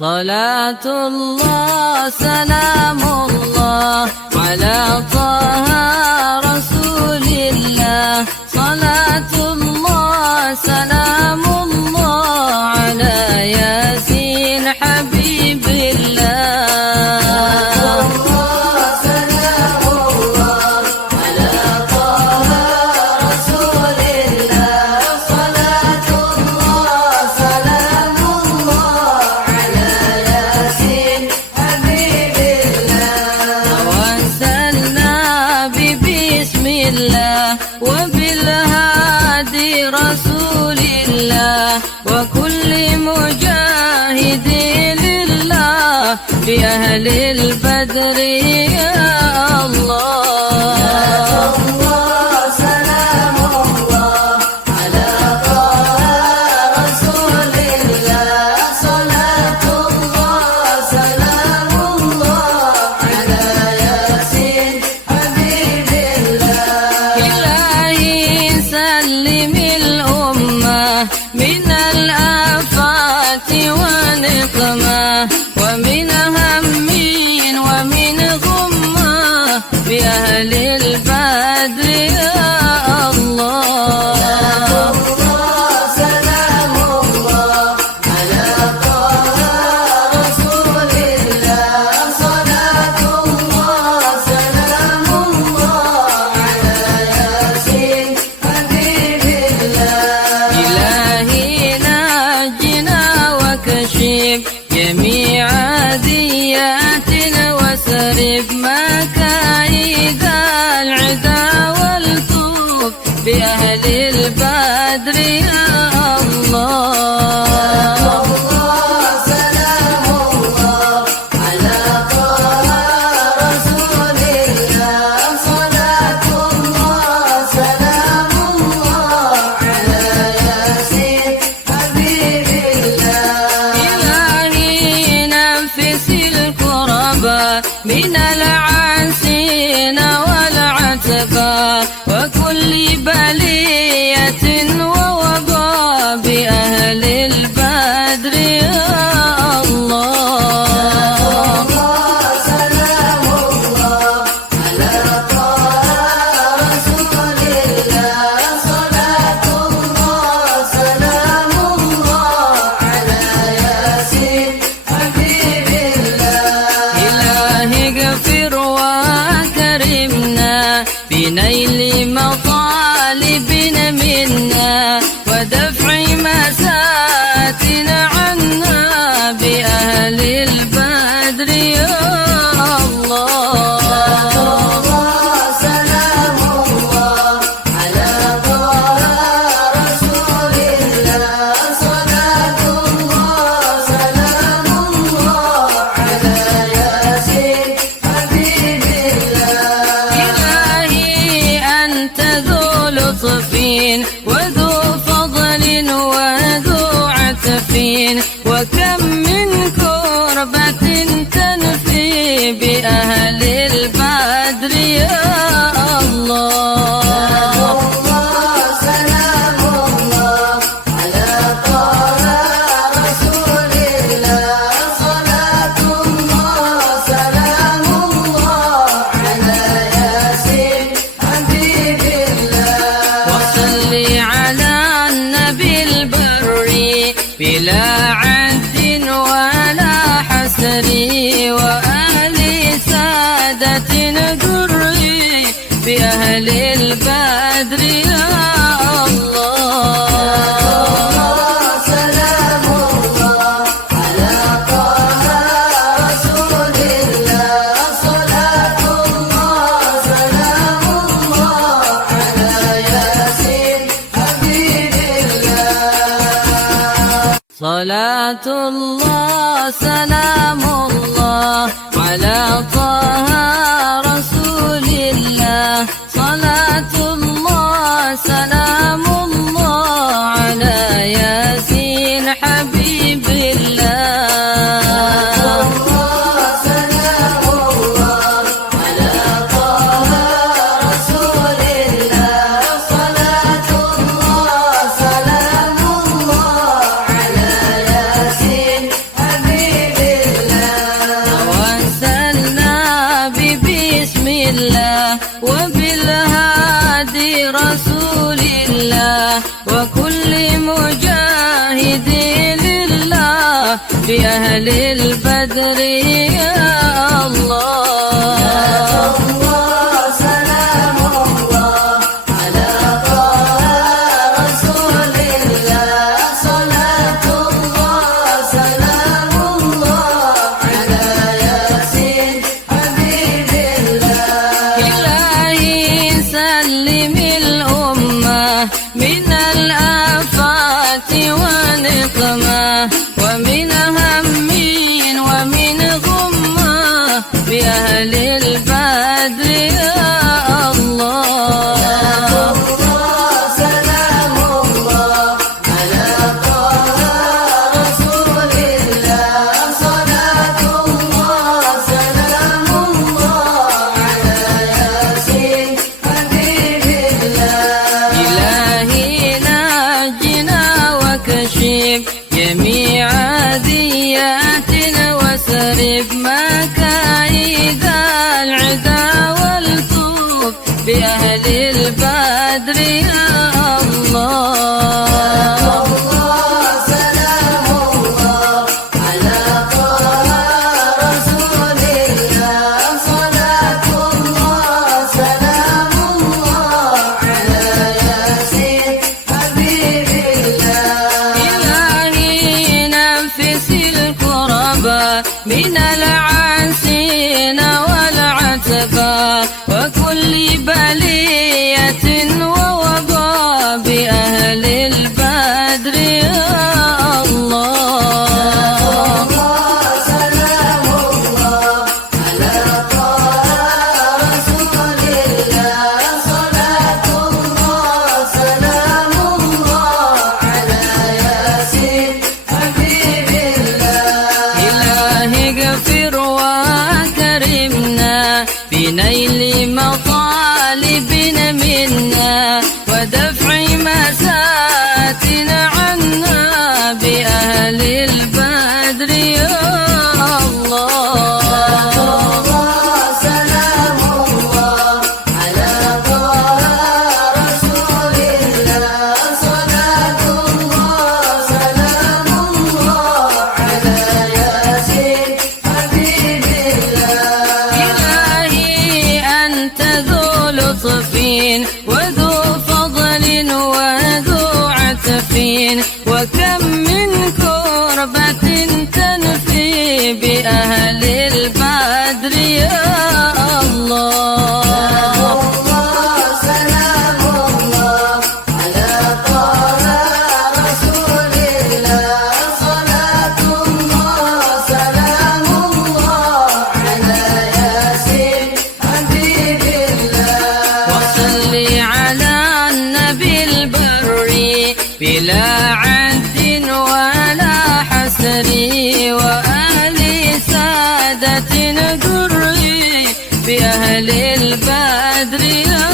صلاة الله سلام الله على طه رسول الله. صلاة الله سلام الله على ياسين حبيب الله. وبالهادي رسول الله وكل مجاهد لله بأهل البدر يا الله. من الآفات ونقمة ومن هم ومن غمة بأهل البدر يا الله. سلام الله على طه رسول الله. صلاة الله سلام الله على ياسين حبيب الله. جميع ذياتنا وسرب مكايد العدا والطوف بأهل البدر يا الله. سلام الله على طه رسول الله. صلاة الله سلام الله على ياسين حبيب من العاسين والعتبى وكل بلية ووباء بأهل البدر يا الله. سلام الله على طه رسول الله. صلاة الله سلام الله على ياسين حبيب اغفر وأكرمنا بنيل مطالبنا منا ودفع مساتنا عنا بأهل البدر يا الله. سلام الله على طه رسول الله. صلاة الله سلام الله على ياسين حبيب الله. إلهي أنت ذو لطف وذو فضل وذو عطف وكم من كربة تنفي بأهل البدر يا الله. سلام الله على طه رسول الله. صلاة الله سلام الله على ياسين حبيب الله. وصل على النبي البري بلا عد ولا حسر وآل سادة دري بأهل البدر يا الله. سلام الله على طه رسول الله. صلاة الله سلام الله على ياسين حبيب الله. صلاة الله سلام الله على طه رسول الله. صلاة الله سلام الله على ياسين حبيب الله. سلام الله على طه رسول الله. صلاة الله سلام الله على ياسين حبيب وكل مجاهد لله بأهل البدر يا الله. سلام الله على طه رسول الله، صلاة الله سلام الله على ياسين حبيب الله. إلهي سلم الأمة من الآفات ونقمة، ومن هم ومن غمة بأهل البدر يا الله. سلام الله على طه رسول الله، صلاة الله سلام الله على ياسين حبيب الله. إلهي ناجنا وكشف جميع ذياتنا، وسرب مكايد العدا والطوف بأهل البدر يا الله. سلام الله على طه رسول الله، صلاة الله سلام الله على ياسين حبيب الله. إلهي نفس الكربا من العاسين والعتبى، وكل بلية ووباء بأهل البدر يا الله. سلام الله على طه رسول الله، صلاة الله سلام الله على ياسين حبيب الله. إلهي اغفر وأكرمنا بنيل مطالبنا منا، ودفع مساتنا عنا بأهل البدر يا الله. سلام الله على طه رسول الله، صلاة الله سلام الله على ياسين حبيب الله. إلهي أنت ذو لطف وذو فضل وذو عطف، وكم من كربة تنفي بأهل البدر يا الله. سلام الله على طه رسول الله، صلاة الله سلام الله على ياسين حبيب الله. وصل على النبي البري بلا عد ولا حسر، وآل سادة دري بأهل البدر يا